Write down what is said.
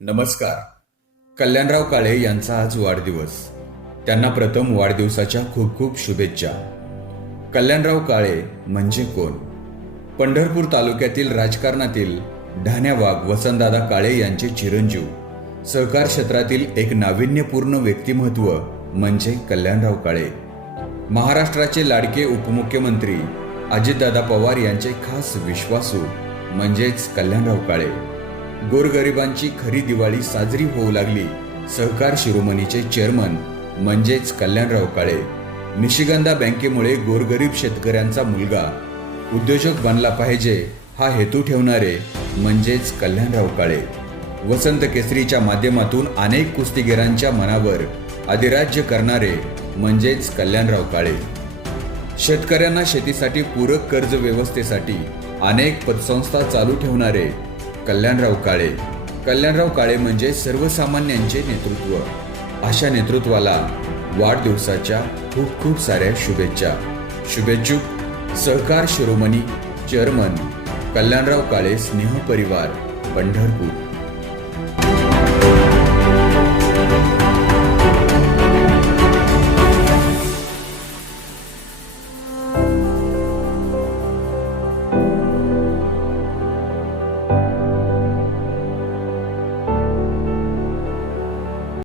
नमस्कार. कल्याणराव काळे यांचा आज वाढदिवस. त्यांना प्रथम वाढदिवसाच्या खूप खूप शुभेच्छा. कल्याणराव काळे म्हणजे कोण? पंढरपूर तालुक्यातील राजकारणातील ढाण्यावाघ वसंतदादा काळे यांचे चिरंजीव. सहकार क्षेत्रातील एक नाविन्यपूर्ण व्यक्तिमत्व म्हणजे कल्याणराव काळे. महाराष्ट्राचे लाडके उपमुख्यमंत्री अजितदादा पवार यांचे खास विश्वासू म्हणजेच कल्याणराव काळे. गोरगरिबांची खरी दिवाळी साजरी होऊ लागली. सहकार शिरोमणीचे चेअरमन म्हणजेच कल्याणराव काळे. निशिगंधा बँकेमुळे गोरगरीब शेतकऱ्यांचा मुलगा. उद्योजक बनला पाहिजे हा हेतू ठेवणारे म्हणजेच कल्याणराव काळे. वसंत केसरीच्या माध्यमातून अनेक कुस्तीगीरांच्या मनावर अधिराज्य करणारे म्हणजेच कल्याणराव काळे. शेतकऱ्यांना शेतीसाठी पूरक कर्ज व्यवस्थेसाठी अनेक पतसंस्था चालू ठेवणारे कल्याणराव काळे. कल्याणराव काळे म्हणजे सर्वसामान्यांचे नेतृत्व. अशा नेतृत्वाला वाढदिवसाच्या खूप खूप साऱ्या शुभेच्छा. शुभेच्छुक सहकार शिरोमणी चेअरमन कल्याणराव काळे स्नेह परिवार पंढरपूर.